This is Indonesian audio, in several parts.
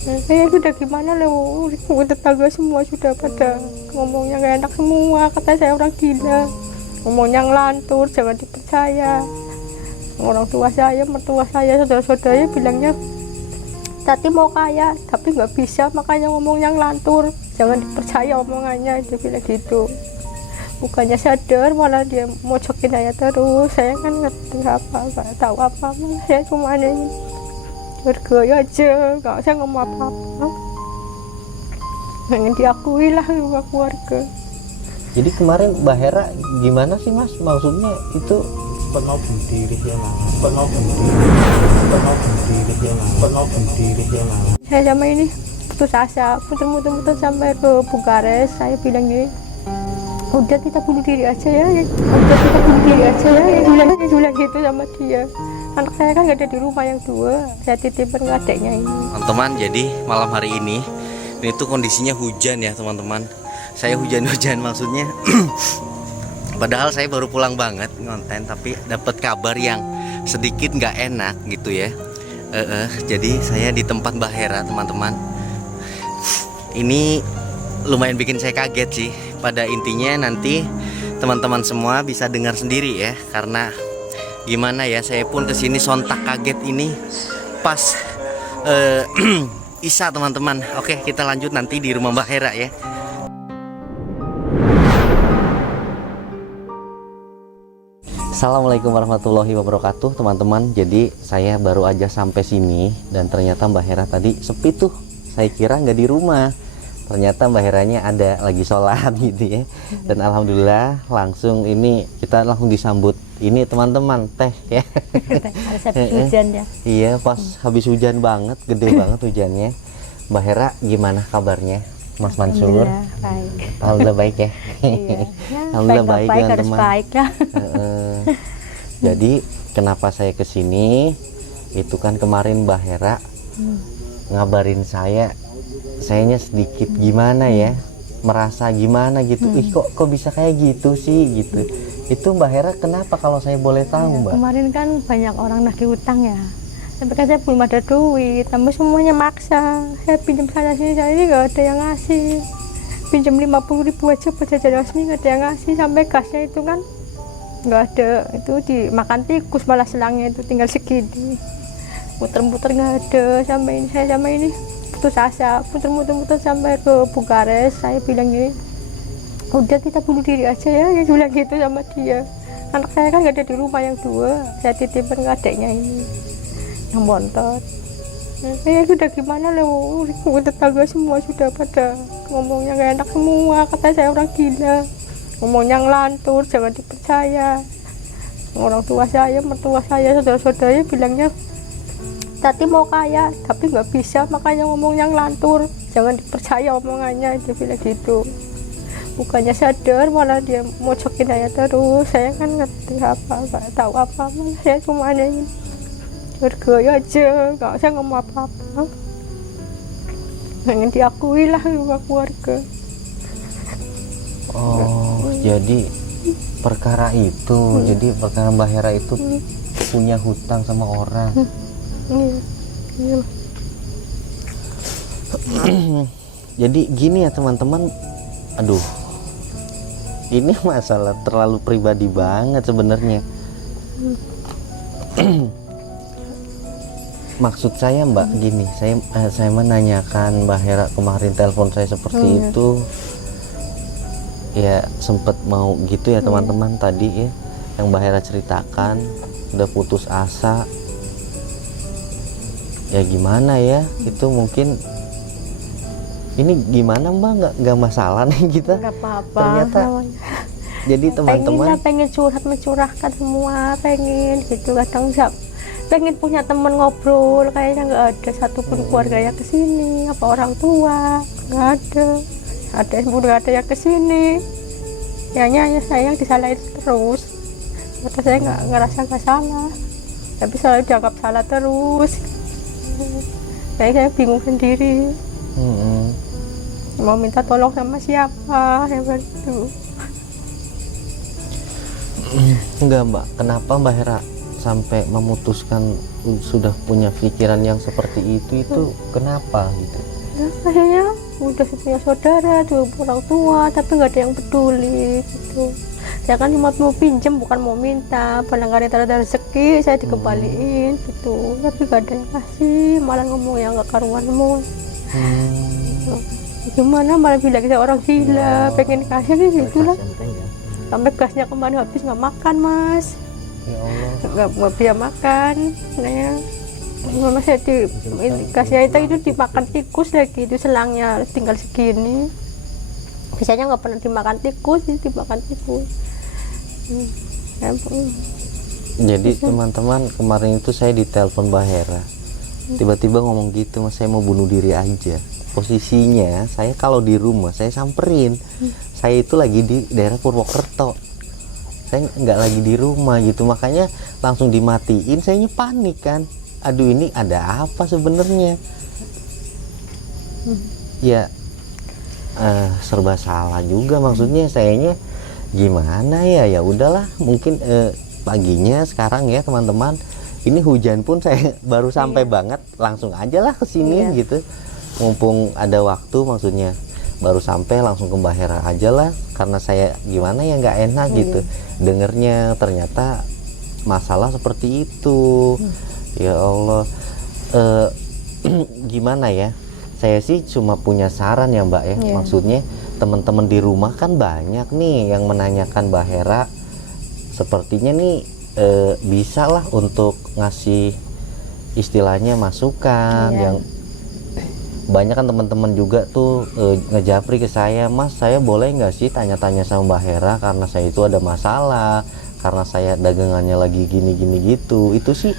Sudah gimana loh, tetangga semua sudah pada ngomongnya gak enak semua, kata saya orang gila, ngomongnya ngelantur, jangan dipercaya. Orang tua saya, mertua saya, saudara-saudaranya bilangnya Tati mau kaya tapi nggak bisa, makanya ngomongnya ngelantur, jangan dipercaya omongannya, dia bilang gitu. Bukannya sadar malah dia mocokin saya terus. Saya kan ngerti apa, nggak tahu apa, saya cuma ini bergaya aja, nggak usah ngomong apa-apa, pengen diakui lah sama keluarga. Jadi kemarin Mbak Hera gimana sih Mas, maksudnya itu penuh berdiri ya Mas, penuh berdiri ya Mas, penuh berdiri ya Mas. Saya sama ini putus asa, muter-muter sampai ke Bukares. Saya bilang gini, udah kita bunuh diri aja ya, udah kita bunuh diri aja ya, bilang gitu sama dia. Anak saya kan gak ada di rumah yang dua, saya titipin ke adiknya ini. Teman-teman, jadi malam hari ini tuh kondisinya hujan ya teman-teman. Saya hujan-hujan maksudnya. Padahal saya baru pulang banget ngonten, tapi dapat kabar yang sedikit nggak enak gitu ya. Jadi saya di tempat Mbak Hera teman-teman. Ini lumayan bikin saya kaget sih. Pada intinya nanti teman-teman semua bisa dengar sendiri ya, karena gimana ya, saya pun kesini sontak kaget ini pas Isa teman-teman. Oke, kita lanjut nanti di rumah Mbak Hera ya. Assalamualaikum warahmatullahi wabarakatuh teman-teman. Jadi saya baru aja sampai sini dan ternyata Mbak Hera tadi sepi tuh. Saya kira nggak di rumah, ternyata Mbak Heranya ada lagi sholat gitu ya. Dan alhamdulillah langsung ini kita langsung disambut ini teman-teman, teh ya. Harus habis hujan ya. Iya, pas habis hujan banget, gede banget hujannya. Mbak Hera gimana kabarnya? Mas Mansur? Alhamdulillah baik. Alhamdulillah baik ya. Iya. Alhamdulillah baik harus teman-teman. baik lah. Jadi kenapa saya kesini? Itu kan kemarin Mbak Hera ngabarin sayanya sedikit gimana ya, merasa gimana gitu. Ih kok bisa kayak gitu sih gitu. Itu Mbak Hera kenapa kalau saya boleh tahu Mbak? Kemarin kan banyak orang nagih utang ya. Tapi kan saya belum ada duit, tambah semuanya maksa. Saya pinjam sana sini, saya ini nggak ada yang ngasih. Pinjam 50.000 aja buat jajan sini nggak ada yang ngasih. Sampai gasnya itu kan nggak ada, itu dimakan tikus malah selangnya itu tinggal segini. Muter-muter nggak ada. Sampai ini saya sama ini putus asa, muter-muter sampai ke Bukares. Saya bilang gini, udah kita bunuh diri aja ya, bilang gitu sama dia. Anak saya kan nggak ada di rumah yang dua, saya titipin ke adiknya ini yang bontot. Sudah gimana loh, tetangga semua sudah pada ngomongnya gak enak semua, kata saya orang gila, ngomongnya ngelantur, jangan dipercaya. Orang tua saya, mertua saya, saudara-saudaranya bilangnya Tati mau kaya tapi nggak bisa, makanya ngomongnya ngelantur, jangan dipercaya omongannya, dia bilang gitu. Bukannya sadar malah dia mocokin saya terus. Saya kan ngerti apa, nggak tahu apa, malah saya cuma ini bergaya aja, nggak usah ngomong apa-apa, pengen diakui lah sama keluarga. Oh, jadi perkara itu, jadi perkara Mbak Hera itu punya hutang sama orang. Iya. Jadi gini ya teman-teman, aduh, ini masalah terlalu pribadi banget sebenarnya. Maksud saya Mbak gini, saya menanyakan Mbak Hera kemarin telepon saya seperti itu, ya sempet mau gitu ya teman-teman tadi ya, yang Mbak Hera ceritakan udah putus asa. Ya gimana ya, itu mungkin ini gimana Mbak, nggak masalah nih kita. Nggak apa-apa. Ternyata jadi teman-teman pengen mencurahkan semua, pengen gitu, kadang pengen punya temen ngobrol, kayaknya nggak ada satupun keluarga yang kesini, apa orang tua nggak ada yang nggak ada yang kesini. Hanya saya yang disalahin terus, kata saya nggak ngerasa nggak salah, tapi selalu dianggap salah terus. Saya bingung sendiri. Mau minta tolong sama siapa, kayak gitu. Enggak Mbak, kenapa Mbak Hera sampai memutuskan sudah punya pikiran yang seperti itu kenapa gitu? Ya, kayaknya udah punya saudara, dua orang tua, tapi nggak ada yang peduli gitu. Saya kan cuma mau pinjam, bukan mau minta. Barangkali ada rezeki, saya dikembaliin gitu. Tapi nggak ada yang kasih, malah ngomong yang nggak karuan semua. Gimana malah bilang saya orang gila, pengen kasih gitu lah. Sampai gasnya kemarin habis nggak makan mas. Ya Allah. Nggak bisa makan. Nah, mama saya gasnya itu dimakan tikus lagi, itu selangnya tinggal segini. Biasanya nggak pernah dimakan tikus, ini dimakan tikus. Jadi teman-teman, kemarin itu saya ditelepon Mbak Hera, tiba-tiba ngomong gitu, mas saya mau bunuh diri aja. Posisinya saya kalau di rumah saya samperin, saya itu lagi di daerah Purwokerto, saya nggak lagi di rumah gitu, makanya langsung dimatiin. Saya panik kan, aduh ini ada apa sebenarnya ya. Serba salah juga, maksudnya sayanya gimana ya, ya udahlah mungkin paginya sekarang ya teman-teman, ini hujan pun saya baru sampai banget, langsung aja lah kesini gitu, mumpung ada waktu, maksudnya baru sampai langsung ke Mbak Hera aja lah, karena saya gimana ya nggak enak gitu dengernya, ternyata masalah seperti itu. Ya Allah, gimana ya, saya sih cuma punya saran ya Mbak ya, maksudnya teman-teman di rumah kan banyak nih yang menanyakan Mbak Hera, sepertinya nih bisa lah untuk ngasih istilahnya masukan. Yang banyak kan teman-teman juga tuh ngejapri ke saya, mas saya boleh nggak sih tanya-tanya sama Mbak Hera, karena saya itu ada masalah, karena saya dagangannya lagi gini-gini gitu. Itu sih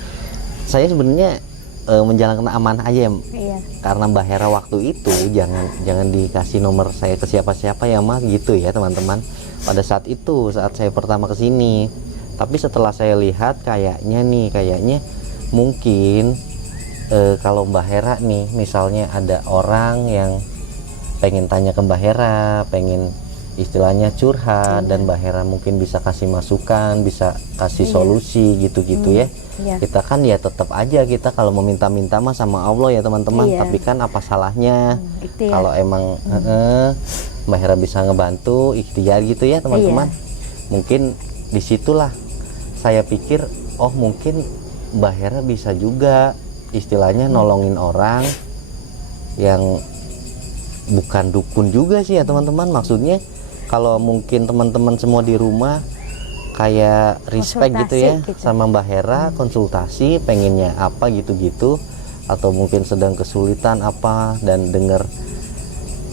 saya sebenarnya menjalankan amanah aja ya, karena Mbak Hera waktu itu jangan dikasih nomor saya ke siapa-siapa ya mas gitu ya teman-teman, pada saat itu saat saya pertama kesini. Tapi setelah saya lihat kayaknya mungkin kalau Mbak Hera nih misalnya ada orang yang pengen tanya ke Mbak Hera, pengen istilahnya curhat, dan Mbak Hera mungkin bisa kasih masukan, bisa kasih solusi gitu-gitu ya. Kita kan ya tetap aja kita kalau mau minta-minta mah sama Allah ya teman-teman, tapi kan apa salahnya kalau emang Mbak Hera bisa ngebantu ikhtiar gitu ya teman-teman. Mungkin disitulah saya pikir, oh mungkin Mbak Hera bisa juga istilahnya nolongin orang yang bukan dukun juga sih ya teman-teman. Maksudnya kalau mungkin teman-teman semua di rumah kayak respect gitu ya sama Mbak Hera, konsultasi pengennya apa gitu-gitu, atau mungkin sedang kesulitan apa, dan denger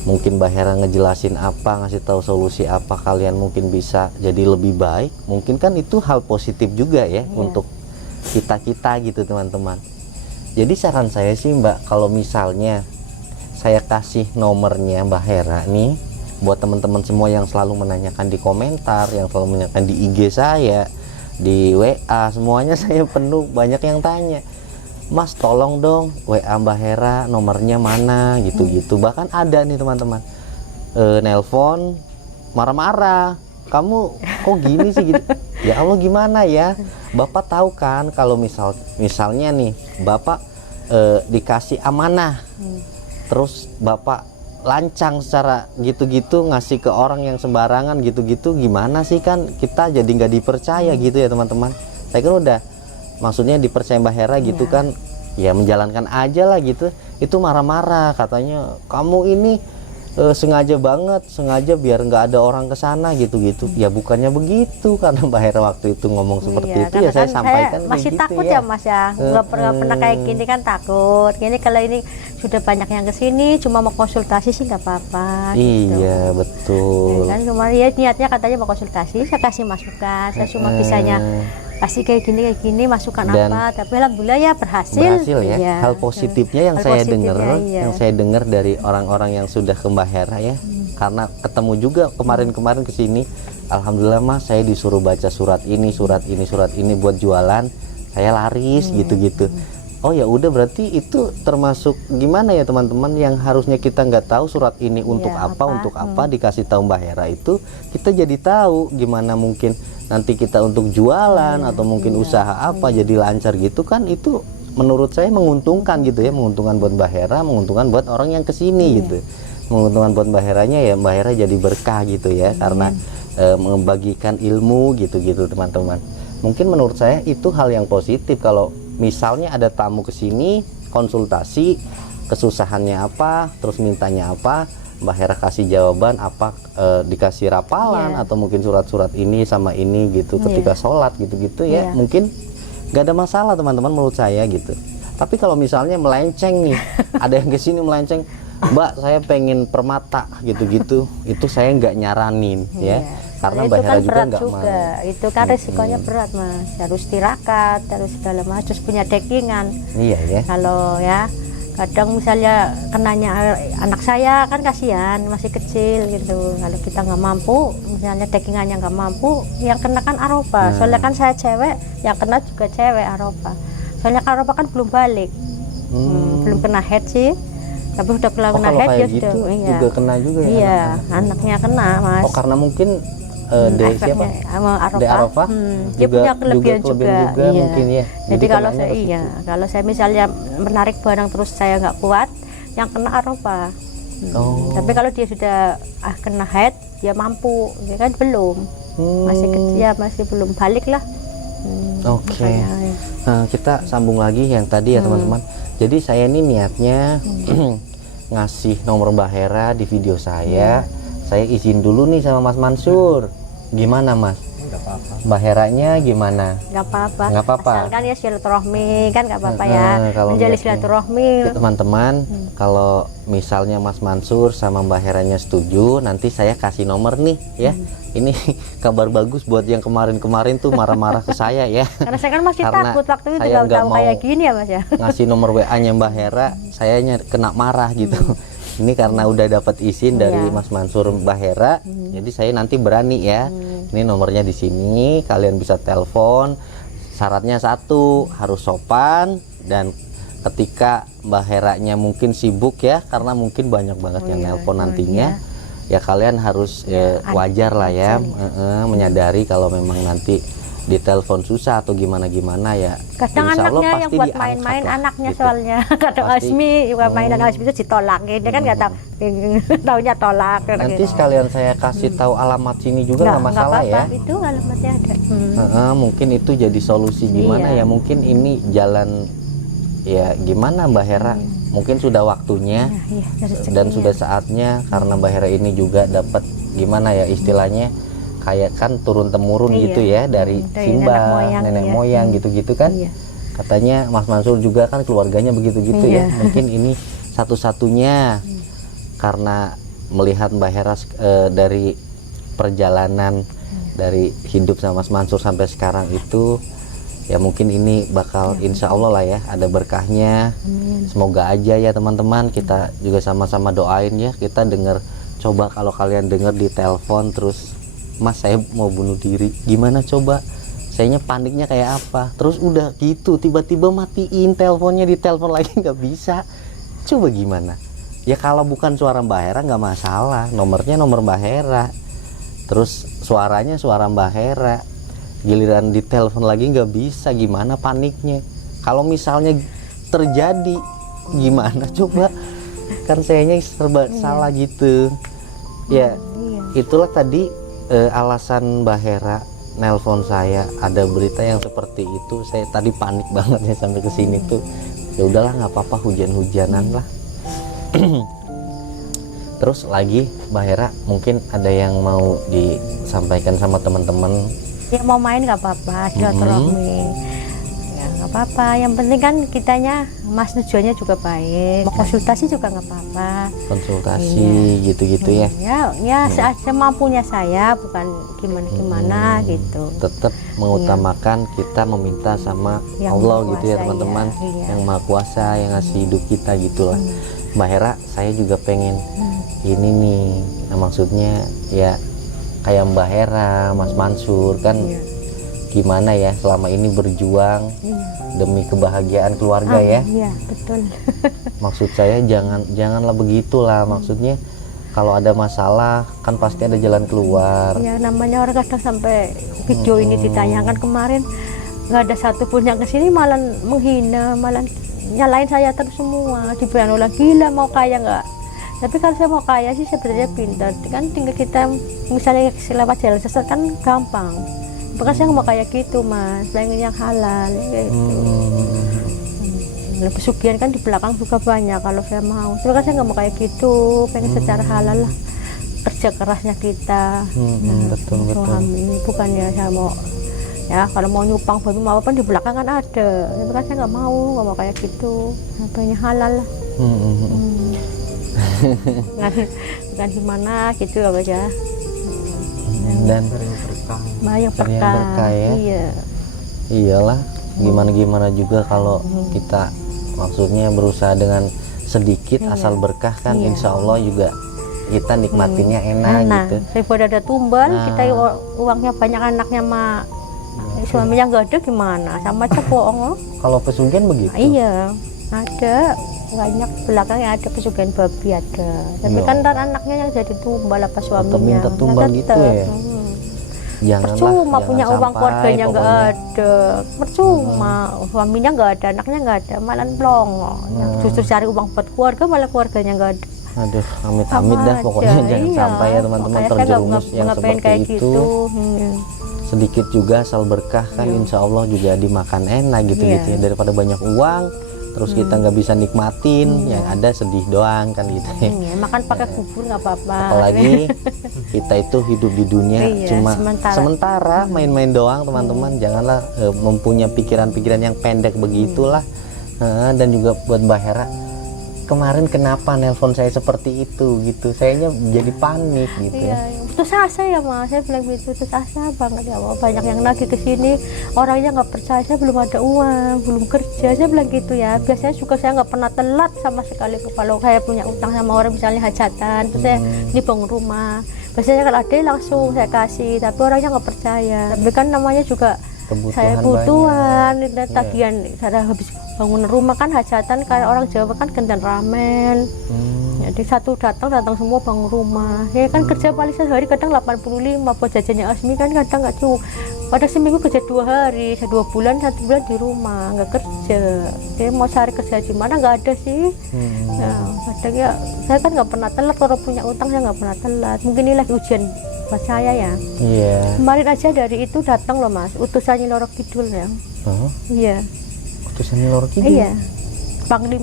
mungkin Mbak Hera ngejelasin apa, ngasih tahu solusi apa, kalian mungkin bisa jadi lebih baik. Mungkin kan itu hal positif juga ya untuk kita gitu teman-teman. Jadi saran saya sih Mbak, kalau misalnya saya kasih nomornya Mbak Hera nih buat teman-teman semua yang selalu menanyakan di komentar, yang selalu menanyakan di IG saya, di WA, semuanya saya penuh, banyak yang tanya, mas tolong dong WA Mbak Hera nomornya mana gitu-gitu. Bahkan ada nih teman-teman nelpon marah-marah, kamu kok gini sih gitu. Ya Allah gimana ya, Bapak tahu kan kalau misalnya nih Bapak dikasih amanah, terus Bapak lancang secara gitu-gitu ngasih ke orang yang sembarangan gitu-gitu, gimana sih, kan kita jadi nggak dipercaya gitu ya teman-teman. Saya kan udah maksudnya dipercaya Mbak Hera gitu kan, ya menjalankan aja lah gitu. Itu marah-marah katanya, kamu ini sengaja biar nggak ada orang ke sana gitu-gitu. Ya bukannya begitu, karena Mbak Hera waktu itu ngomong seperti itu ya saya sampaikan saya masih gitu takut ya mas ya, nggak pernah kayak gini kan, takut gini. Kalau ini sudah banyak yang kesini cuma mau konsultasi sih nggak apa-apa gitu. Iya betul ya kan, cuma ya niatnya katanya mau konsultasi, saya kasih masukan, saya cuma bisanya kasih kayak gini masukan dan apa, tapi alhamdulillah ya berhasil ya. Hal positifnya yang saya dengar yang saya dengar dari orang-orang yang sudah ke Mbak Hera ya, karena ketemu juga kemarin kesini, alhamdulillah mas saya disuruh baca surat ini buat jualan, saya laris gitu-gitu. Oh ya udah, berarti itu termasuk gimana ya teman-teman, yang harusnya kita nggak tahu surat ini untuk apa dikasih tahu Mbak Hera, itu kita jadi tahu gimana mungkin nanti kita untuk jualan atau mungkin usaha apa jadi lancar gitu kan, itu menurut saya menguntungkan gitu ya, menguntungkan buat Mbak Hera, menguntungkan buat orang yang kesini gitu, menguntungkan buat Mbak Heranya ya, Mbak Hera jadi berkah gitu ya, karena membagikan ilmu gitu-gitu teman-teman. Mungkin menurut saya itu hal yang positif kalau misalnya ada tamu kesini konsultasi kesusahannya apa, terus mintanya apa, Mbak Hera kasih jawaban apa, dikasih rapalan atau mungkin surat-surat ini sama ini gitu ketika sholat gitu-gitu ya, mungkin nggak ada masalah teman-teman menurut saya gitu. Tapi kalau misalnya melenceng nih, ada yang kesini melenceng, Mbak saya pengen permata gitu-gitu, itu saya nggak nyaranin ya, karena Mbak Hera kan juga berat nggak mau. Itu kan resikonya berat Mas, harus tirakat, harus segala macam, harus punya dekingan. Iya ya. Kalau ya kadang misalnya kenanya anak saya kan kasihan masih kecil gitu, kalau kita nggak mampu, misalnya dekingannya nggak mampu, yang kena kan Aropa. Soalnya kan saya cewek, yang kena juga cewek Aropa. Soalnya kan Aropa kan belum balik, belum kena head sih, tapi udah kena Kalau head kayak ya gitu sudah. juga kena juga ya. Iya, anaknya kena Mas. Oh karena mungkin siapa? Sama De Arafah dia punya kelebihan juga, iya. Mungkin ya. Jadi kalau kenanya saya ke situ. kalau saya misalnya menarik barang terus saya nggak kuat, yang kena Arafah. Tapi kalau dia sudah kena head, dia mampu, dia kan belum, masih kecil ya, masih belum balik lah. Oke. Nah, kita sambung lagi yang tadi ya teman-teman. Jadi saya ini niatnya ngasih nomor Mbak Hera di video saya. Saya izin dulu nih sama Mas Mansur. Gimana Mas? Enggak apa-apa. Mbak Heranya gimana? Nggak apa-apa. Nggak apa-apa. Asalkan ya silaturahmi kan nggak apa-apa ya. Kalau Menjalin niatnya. silaturahmi. Ya, teman-teman, kalau misalnya Mas Mansur sama Mbak Heranya setuju, nanti saya kasih nomor nih ya. Ini kabar bagus buat yang kemarin-kemarin tuh marah-marah ke saya ya. Karena saya kan masih Karena takut waktu itu saya nggak nggak tahu mau kayak gini ya Mas ya. ngasih nomor WA-nya Mbak Hera, sayanya kena marah gitu. Ini karena udah dapat izin dari Mas Mansur Mbak Hera, jadi saya nanti berani ya. Ini nomornya di sini, kalian bisa telepon. Syaratnya satu, harus sopan, dan ketika Mbak Heranya mungkin sibuk ya, karena mungkin banyak banget yang nelpon nantinya. Ya kalian harus wajar lah ya, menyadari kalau memang nanti ditelepon susah atau gimana ya. Kadang insya Allah anaknya yang pasti buat diangkat main-main lah, anaknya gitu. soalnya. Kadang Pasti. Asmi juga mainan Asmi itu ditolak, dia kan nggak tahu, taunya tolak. Nanti sekalian saya kasih tahu alamat sini juga nggak masalah ya. Itu alamatnya ada. Mungkin itu jadi solusi gimana ya, mungkin ini jalan ya gimana Mbak Hera, mungkin sudah waktunya dan sudah saatnya, karena Mbak Hera ini juga dapat gimana ya istilahnya, kayak kan turun temurun gitu ya dari Simbah, nenek moyang gitu-gitu kan. Katanya Mas Mansur juga kan keluarganya begitu-gitu ya. Mungkin ini satu-satunya karena melihat Mbak Hera dari perjalanan dari hidup sama Mas Mansur sampai sekarang itu, ya mungkin ini bakal insya Allah lah ya ada berkahnya. Semoga aja ya teman-teman, kita juga sama-sama doain ya, kita dengar. Coba kalau kalian dengar di telepon terus, Mas saya mau bunuh diri, gimana coba? Sayanya paniknya kayak apa? Terus udah gitu tiba-tiba matiin teleponnya, ditelepon lagi nggak bisa. Coba gimana? Ya kalau bukan suara Mbak Hera nggak masalah, nomornya nomor Mbak Hera, terus suaranya suara Mbak Hera. Giliran ditelepon lagi nggak bisa, gimana paniknya? Kalau misalnya terjadi gimana coba? Kan sayanya serba salah gitu. Ya itulah tadi alasan Mbak Hera nelpon saya, ada berita yang seperti itu. Saya tadi panik banget ya sampai ke sini tuh. Ya udahlah nggak apa-apa, hujan-hujanan lah. Terus lagi Mbak Hera, mungkin ada yang mau disampaikan sama teman-teman? Ya mau main nggak apa-apa, silaturahmi. Ya nggak apa-apa. Yang penting kan kitanya, Mas tujuannya juga baik. Mau konsultasi juga nggak apa-apa. Konsultasi gitu-gitu ya. Ya semampunya saya, bukan gimana-gimana gitu. Tetap mengutamakan kita meminta sama Yang Allah Maha gitu ya Kuasa, teman-teman, iya. yang Maha Kuasa yang ngasih hidup kita gitulah. Mbak Hera, saya juga pengen ini nih, nah, maksudnya ya kayak Mbak Hera, Mas Mansur kan gimana ya selama ini berjuang demi kebahagiaan keluarga ya. Iya betul. Maksud saya janganlah begitulah, maksudnya kalau ada masalah kan pasti ada jalan keluar. Ya namanya orang kadang sampai video ini ditanyakan kemarin nggak ada satupun yang kesini malah menghina, malah nyalain saya terus semua, dibilang orang gila mau kaya nggak. Tapi kalau saya mau kaya sih sebenarnya pintar, kan tinggal kita misalnya lewat jalan sesat kan gampang. Bukan saya nggak mau kayak gitu mas, pengen yang halal kayak gitu. Pesugihan kan di belakang juga banyak kalau saya mau. Tapi kan saya nggak mau kayak gitu, pengen secara halal lah. Kerja kerasnya kita, betul. suami, bukan ya saya mau ya kalau mau nyupang baru mau apa di belakang kan ada. Tapi kan saya nggak mau kayak gitu, pengen halal lah. Bukan gimana gitu apa ya. Dan banyak cari yang berkah. berkah ya. Iya. Iyalah, gimana juga kalau kita maksudnya berusaha dengan sedikit asal berkah kan, Iya. insya Allah juga kita nikmatinya enak gitu. Daripada ada tumbal, kita uangnya banyak, anaknya mah suaminya nggak ada gimana, sama aja bohong loh. Kalau pesugihan begitu. Iya, ada banyak belakangnya ada pesugihan babi ada. Tapi Ya kan ntar anaknya yang jadi tumbal apa suaminya. minta tumbal gitu ya. Janganlah, Percuma jangan punya uang sampai keluarganya nggak pokoknya. ada, percuma suaminya nggak ada, anaknya nggak ada, malah plongo. Justru cari uang buat keluarga malah keluarganya nggak ada. Aduh, amit-amit dah pokoknya jangan sampai ya teman-teman terjerumus yang seperti kayak itu. gitu. Sedikit juga asal berkah kan, insya Allah juga dimakan enak gitu-gitu ya, daripada banyak uang terus kita nggak bisa nikmatin, yang ada sedih doang kan gitu ya. Makan pakai kubur nggak apa-apa. Apalagi kita itu hidup di dunia cuma sementara main-main doang teman-teman. Janganlah mempunyai pikiran-pikiran yang pendek begitulah. Dan juga buat Mbak Hera, kemarin kenapa nelpon saya seperti itu gitu, sayanya jadi panik gitu. Iya, putus asa ya mas, saya bilang gitu, putus asa banget ya, banyak yang lagi kesini orangnya nggak percaya, saya belum ada uang, belum kerja, saya bilang gitu ya. Biasanya juga saya nggak pernah telat sama sekali kalau saya punya utang sama orang, misalnya hajatan, terus saya ini bangun rumah, biasanya kalau ada langsung saya kasih, tapi orangnya nggak percaya. Tapi kan namanya juga saya butuhan, tagihan saya habis bangun rumah kan hajatan, kayak orang Jawa kan gendan ramen. Jadi satu datang semua bangun rumah. Ya kan kerja paling sehari kadang 85 buat jajannya Asmi kan kadang nggak cukup. Pada seminggu kerja 2 hari, 2 bulan, 1 bulan di rumah nggak kerja. Dia mau cari kerja di mana nggak ada sih. Nah, kadang ya saya kan nggak pernah telat, kalau punya utang saya nggak pernah telat. Mungkin ini lagi ujian buat saya ya. Iya. Kemarin aja dari itu datang loh mas, utusannya Loro Kidul ya. Iya. Utusannya Loro Kidul. Iya.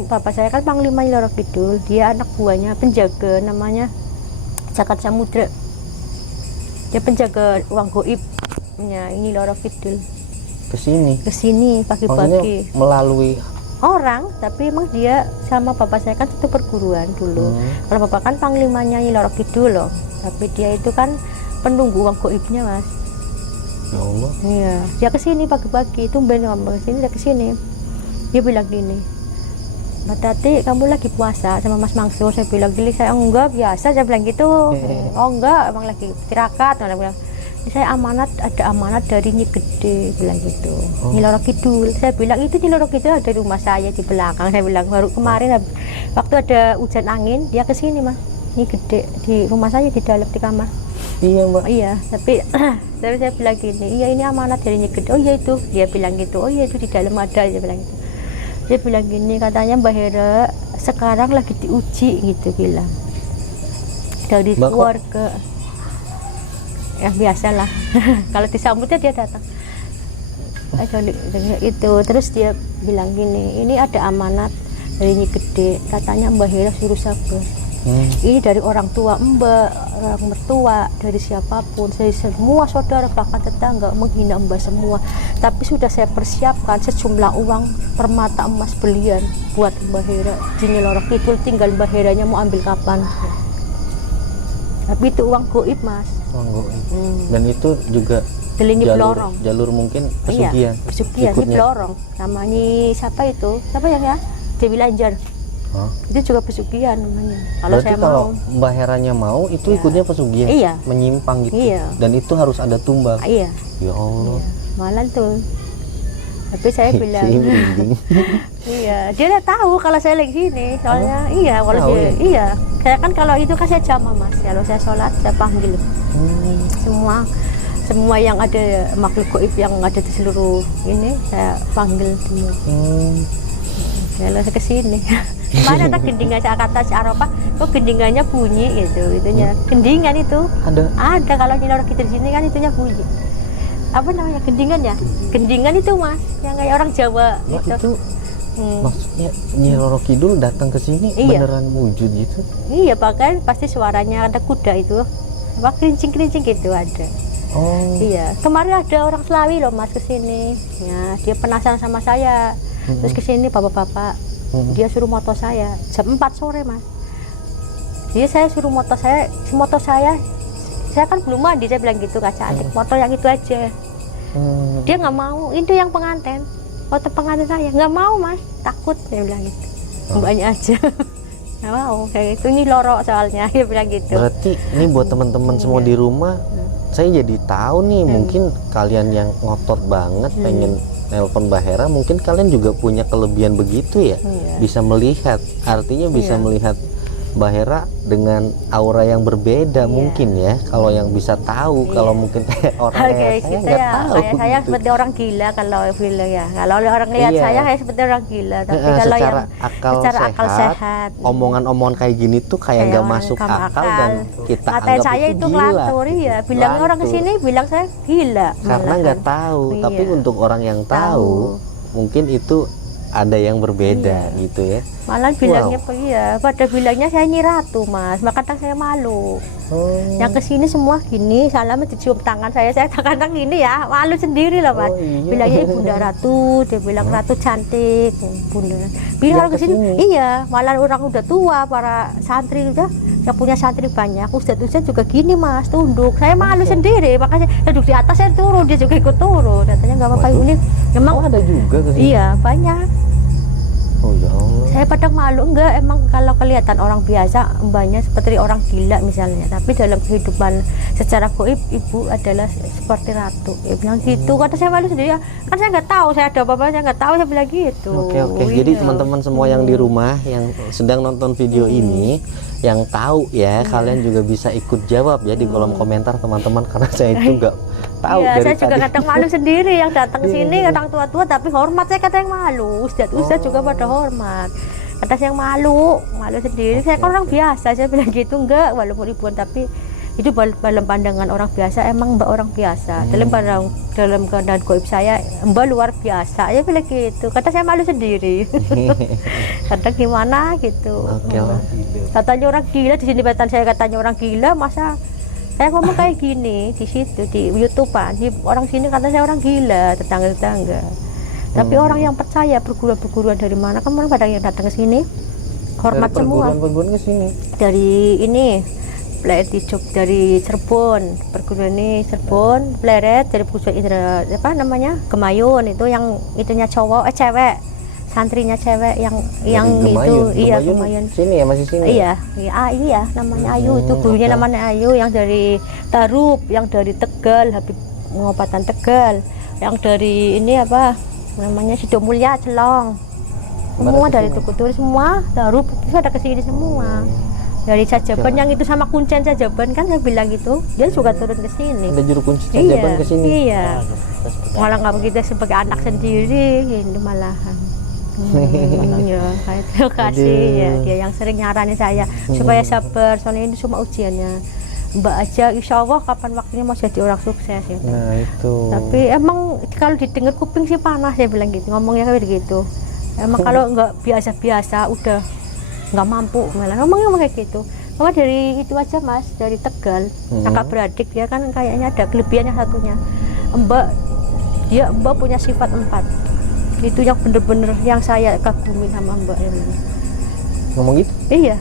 Bapak saya kan Panglima Loro Kidul, dia anak buahnya penjaga namanya Jagat Samudra. Dia penjaga uang goibnya ini Loro Kidul. Kesini pagi-pagi. Melalui Orang, tapi emang dia sama bapak saya kan satu perguruan dulu. Kalau bapak kan Panglimanya Loro Kidul loh, tapi dia itu kan penunggu uang goibnya mas. Ya Allah. Iya, dia kesini pagi-pagi, tumben ngomong kesini, dia kesini. Dia bilang gini, Mbak Tati, kamu lagi puasa sama Mas Mangsur? Saya bilang gini, saya enggak, biasa, saya bilang gitu. Oh enggak, emang lagi tirakat. Saya bilang, ini saya ada amanat dari Nyi Gede, bilang gitu. Nyi Loro Kidul. Saya bilang itu Nyi Loro Kidul ada di rumah saya di belakang. Saya bilang baru kemarin waktu ada hujan angin dia kesini mas, Nyi Gede di rumah saya di dalam di kamar. Iya mbak. Iya, tapi saya bilang gini, iya ini amanat dari Nyi Gede. Oh iya itu, dia bilang gitu. Oh iya itu di dalam ada, dia bilang gitu. Dia bilang gini, katanya Mbak Hera sekarang lagi diuji gitu bilang dari keluarga. Ya biasalah. Kalau disambutnya dia datang. Itu terus dia bilang gini, ini ada amanat dari Nyi Gede, katanya Mbak Hera suruh sabar. Ini dari orang tua Mbak, orang mertua, dari siapapun, dari semua saudara bahkan tetangga menghina Mbak semua. Tapi sudah saya persiapkan sejumlah uang permata emas belian buat Mbak Hera di Nyi Loro Kidul, tinggal Mbak Heranya mau ambil kapan. Tapi itu uang goib mas. Uang goib. Dan itu juga jalur mungkin pesugihan. Iya, pesugihan Nyi Blorong. Namanya siapa itu? Siapa yang ya? Dewi Lanjar. Itu juga pesugihan namanya. Kalau berarti saya kalau mau, Mbak Heranya mau itu ikutnya pesugihan. Iya. Menyimpang gitu. Iya. Dan itu harus ada tumbal. Iya. Ya Allah. Iya. Malah tuh. Tapi saya bilang, iya, dia udah tahu kalau saya lagi sini. Soalnya iya, kalau dia, iya, Saya kan kalau itu kan saya jamaah Mas. Kalau saya sholat saya panggil semua yang ada makhluk gaib yang ada di seluruh ini saya panggil semua. Kalau saya kesini kemarin ada gendingan saya kata si Arafah kok gendingannya bunyi gitu itunya gendingan itu ada kalau orang kita di sini kan itunya bunyi apa namanya gendingan itu Mas yang kayak orang Jawa gitu. Maksudnya Nyi Roro Kidul datang ke sini beneran wujud gitu? Iya, bahkan pasti suaranya ada kuda itu apa kerincing gitu ada. Iya, kemarin ada orang Selawi loh Mas kesini ya dia penasaran sama saya terus kesini bapak-bapak dia suruh moto saya jam 4 sore Mas. Dia saya suruh moto saya kan belum mandi saya bilang gitu gak cantik moto yang itu aja. Dia nggak mau itu yang pengantin foto pengantin saya nggak mau Mas takut saya bilang gitu mbaknya aja nggak mau kayak itu ini lorok soalnya dia bilang gitu. Berarti ini buat teman-teman semua di rumah saya jadi tahu nih mungkin kalian yang ngotot banget pengen nelpon Mbak Hera mungkin kalian juga punya kelebihan begitu ya bisa melihat artinya bisa melihat Mbak Hera dengan aura yang berbeda mungkin ya kalau yang bisa tahu kalau mungkin kayak orang kayak saya nggak tahu kayak saya gitu. seperti orang gila kalau bilang ya kalau orang lihat saya kayak seperti orang gila tapi kalau secara yang akal sehat omongan-omongan kayak gini tuh kayak nggak masuk akal dan kita katanya anggap saya itu ngelantur ya bilangnya orang kesini bilang saya gila karena nggak tahu tapi untuk orang yang tahu mungkin itu ada yang berbeda gitu ya malah bilangnya pada bilangnya saya Nyi Ratu Mas maka kadang saya malu yang kesini semua gini salam dicium tangan saya kadang gini ya malu sendiri lah Mas bilangnya Bunda Ratu dia bilang Ratu cantik Bunda bilang orang kesini malah orang udah tua para santri udah yang punya santri banyak ustadz juga gini Mas tunduk saya malu sendiri makanya duduk di atas saya turun dia juga ikut turun katanya nggak apa-apa ini memang ada juga kesini? Iya banyak. Ya Allah. Saya pada malu enggak emang kalau kelihatan orang biasa mbaknya seperti orang gila misalnya tapi dalam kehidupan secara gaib ibu adalah seperti ratu ya bilang gitu kata saya malu sendiri kan saya nggak tahu saya ada apa-apa saya nggak tahu saya bilang gitu. Oke. Jadi teman-teman semua yang di rumah yang sedang nonton video ini yang tahu ya kalian juga bisa ikut jawab ya di kolom komentar teman-teman karena saya itu nggak tahu dari saya juga tadi. kadang malu sendiri yang datang sini kadang tua-tua tapi hormat saya kadang malu ustadz juga pada hormat kadang saya malu sendiri saya kan orang biasa saya bilang gitu enggak walaupun ribuan tapi itu dalam pandangan orang biasa emang mbak orang biasa dalam keadaan gaib saya mbak luar biasa ya bilang gitu kata saya malu sendiri kadang gimana gitu katanya orang gila di sini batan saya katanya orang gila masa saya ngomong kayak gini di situ di YouTube-an di orang sini kata saya orang gila tetangga tapi orang yang percaya perguruan dari mana kan orang pada yang datang ke sini hormat dari semua perguruan ke sini dari ini dari Cirebon perguruan ini Cirebon Pleret dari pusat Indra apa namanya Gemayun itu yang itunya cewek santrinya cewek yang Gemayun sini ya masih sini iya namanya Ayu itu gurunya namanya Ayu yang dari Tarub yang dari Tegal Habib pengobatan Tegal yang dari ini apa namanya Sidomulya Celong semua dari Tukutur semua Tarub itu ada kesini semua dari Sajaban yang itu sama kuncen Sajaban kan saya bilang gitu dia juga turun ke sini ada juru kunci Sajaban ke sini malah nggak begitu sebagai anak sendiri gitu malahan ya terima kasih ya dia yang sering nyaranin saya supaya sabar soalnya ini cuma ujiannya mbak aja insya Allah kapan waktunya mau jadi orang sukses ya nah itu tapi emang kalau didengar kuping sih panas saya bilang gitu ngomongnya kayak gitu emang kalau nggak biasa-biasa udah nggak mampu malah ngomong kayak gitu maka dari itu aja Mas dari Tegal kakak beradik dia kan kayaknya ada kelebihannya satunya mbak punya sifat 4 itu yang bener-bener yang saya kagumi sama mbak ngomong gitu iya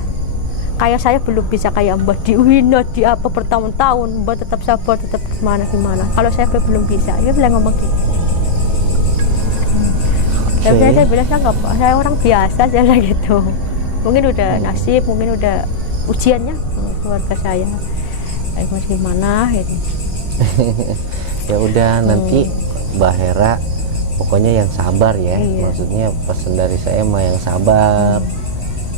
kayak saya belum bisa kayak mbak diuhina di apa bertahun-tahun mbak tetap sabar tetap gimana kalau saya belum bisa dia bilang ngomong gitu saya bilang saya orang biasa saya bilang gitu mungkin udah nasib mungkin udah ujiannya keluarga saya kayak gimana gitu ya udah nanti Mbak Hera pokoknya yang sabar ya maksudnya pesan dari saya mah yang sabar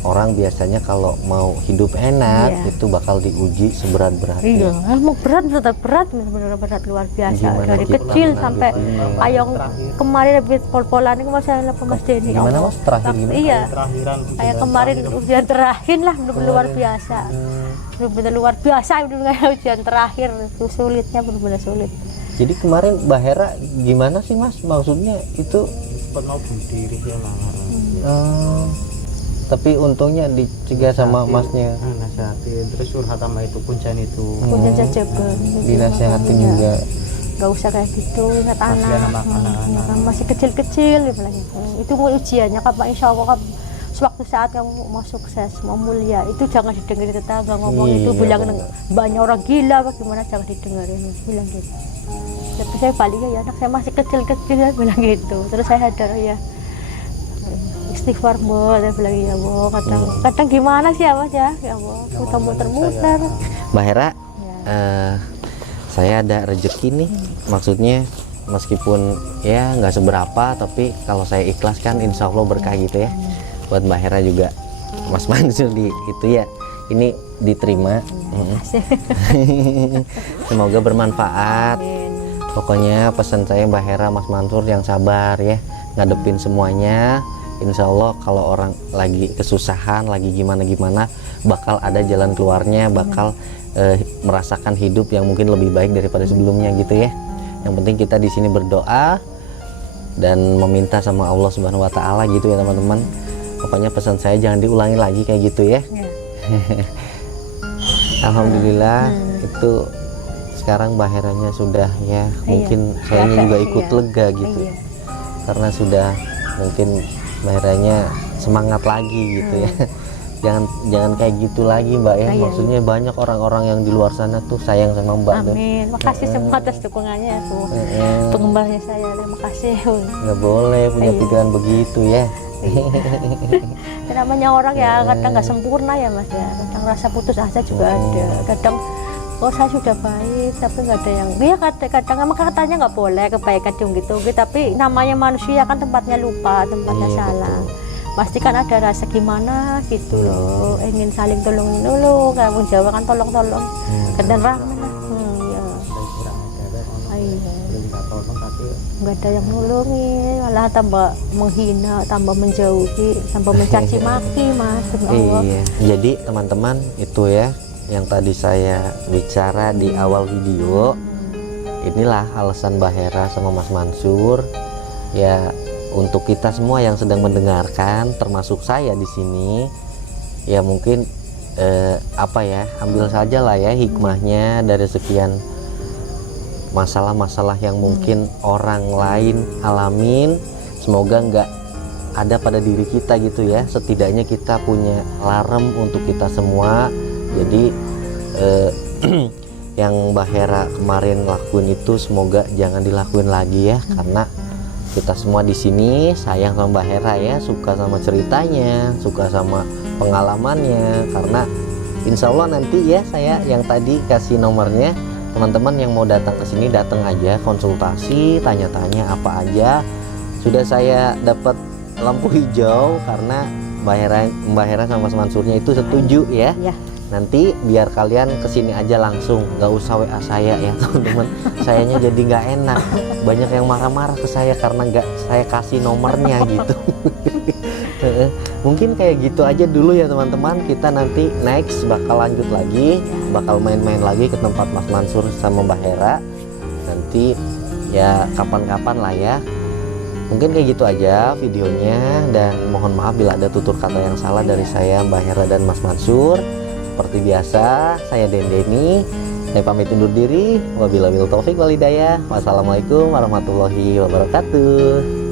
orang biasanya kalau mau hidup enak Iya. itu bakal diuji seberat-beratnya. Iya, mau berat bener-bener berat luar biasa. Gimana Dari kita kecil sampai menghadapinya? kayak kemarin habis pol-polan itu saya nelfon Mas Denny. Gimana Mas terakhir gimana? Iya, terakhiran kayak kemarin ujian terakhir lah bener-bener luar biasa. Bener-bener luar biasa bener-bener ujian terakhir itu sulitnya bener-bener sulit. Jadi kemarin Mbak Hera gimana sih Mas? Maksudnya itu sempat mau bunuh diri ya Mang. tapi untungnya dicegah sama Masnya. Nasihatin terus curhat sama itu kuncen itu. Punya jajaban. Dinasehatin juga. Gak usah kayak gitu, ingat Kasihan anak. sama anak-anak. Kan masih kecil-kecil dia bilang gitu. Itu mau ujiannya kapan insya Allah kan suatu saat kamu mau sukses, mau mulia, itu jangan didengerin tetangga ngomong itu, Iya, bilang bener. banyak orang gila apa gimana, jangan didengerin, bilang gitu. Tapi saya balik ya anak saya masih kecil-kecil ya bilang gitu. Terus saya sadar ya istighfar bu, saya bilang ya bu, kadang gimana sih ya Mas ya bu, kita muter-muter. Mbak Hera, Ya. saya ada rezeki nih. Maksudnya meskipun ya nggak seberapa, tapi kalau saya ikhlaskan insya Allah berkah gitu ya. Buat Mbak Hera juga, Mas Mansur di itu ya, ini diterima. Semoga bermanfaat. Amin. Pokoknya pesan saya Mbak Hera, Mas Mansur yang sabar ya, ngadepin semuanya. Insya Allah kalau orang lagi kesusahan, lagi gimana-gimana, bakal ada jalan keluarnya, bakal merasakan hidup yang mungkin lebih baik daripada sebelumnya gitu ya. Yang penting kita di sini berdoa dan meminta sama Allah Subhanahu Wa Taala gitu ya teman-teman. Pokoknya pesan saya jangan diulangi lagi kayak gitu ya. Ya. Alhamdulillah itu sekarang Mbak Heranya sudah ya, mungkin sayanya Agak, juga ikut iya. lega gitu Iya. karena sudah mungkin Mbak Heranya semangat lagi gitu ya. Jangan kayak gitu lagi Mbak ya. Iya. Maksudnya banyak orang-orang yang di luar sana tuh sayang sama Mbak tuh. Amin. Makasih semua atas dukungannya ya Bu. Penggemarnya saya, terima kasih. Nggak boleh punya Iya. pikiran begitu ya. Ya, namanya orang ya kadang nggak sempurna ya Mas ya. Kadang rasa putus asa juga ada. Kadang oh saya sudah baik tapi nggak ada yang ya kadang emang katanya nggak boleh kebaikan gitu tapi namanya manusia kan tempatnya lupa, tempatnya Iya, salah. Pasti kan ada rasa gimana gitu loh, ingin saling tolong menolong, kamu Jawa kan tolong-tolong. Kadang rame lah. Ya. Kurang ada Iya. belum minta tolong tapi Nggak ada yang nolongin, malah tambah menghina, tambah menjauhi, tambah mencaci maki Mas. Demi Allah. Iya. Jadi teman-teman itu ya yang tadi saya bicara di awal video. Inilah alasan Mbak Hera sama Mas Mansur ya, untuk kita semua yang sedang mendengarkan, termasuk saya di sini, ya mungkin apa ya, ambil saja lah ya hikmahnya dari sekian masalah-masalah yang mungkin orang lain alamin. Semoga nggak ada pada diri kita gitu ya. Setidaknya kita punya alarm untuk kita semua. Jadi yang Mbak Hera kemarin lakuin itu semoga jangan dilakuin lagi ya, karena kita semua di sini sayang sama Mbak Hera ya, suka sama ceritanya, suka sama pengalamannya. Karena insya Allah nanti ya saya yang tadi kasih nomornya, teman-teman yang mau datang ke sini datang aja, konsultasi, tanya-tanya apa aja. Sudah saya dapat lampu hijau karena Mbak Hera sama Mas Mansurnya itu setuju ya. Ya. Nanti biar kalian kesini aja langsung, nggak usah WA saya ya teman-teman. Sayanya jadi nggak enak, banyak yang marah-marah ke saya karena nggak saya kasih nomornya gitu. Mungkin kayak gitu aja dulu ya teman-teman. Kita nanti next bakal lanjut lagi, bakal main-main lagi ke tempat Mas Mansur sama Mbak Hera. Nanti ya kapan-kapan lah ya. Mungkin kayak gitu aja videonya, dan mohon maaf bila ada tutur kata yang salah dari saya, Mbak Hera dan Mas Mansur. Seperti biasa, saya Dendeni. Saya pamit undur diri. Wabillahi taufiq wal hidayah. Wassalamualaikum warahmatullahi wabarakatuh.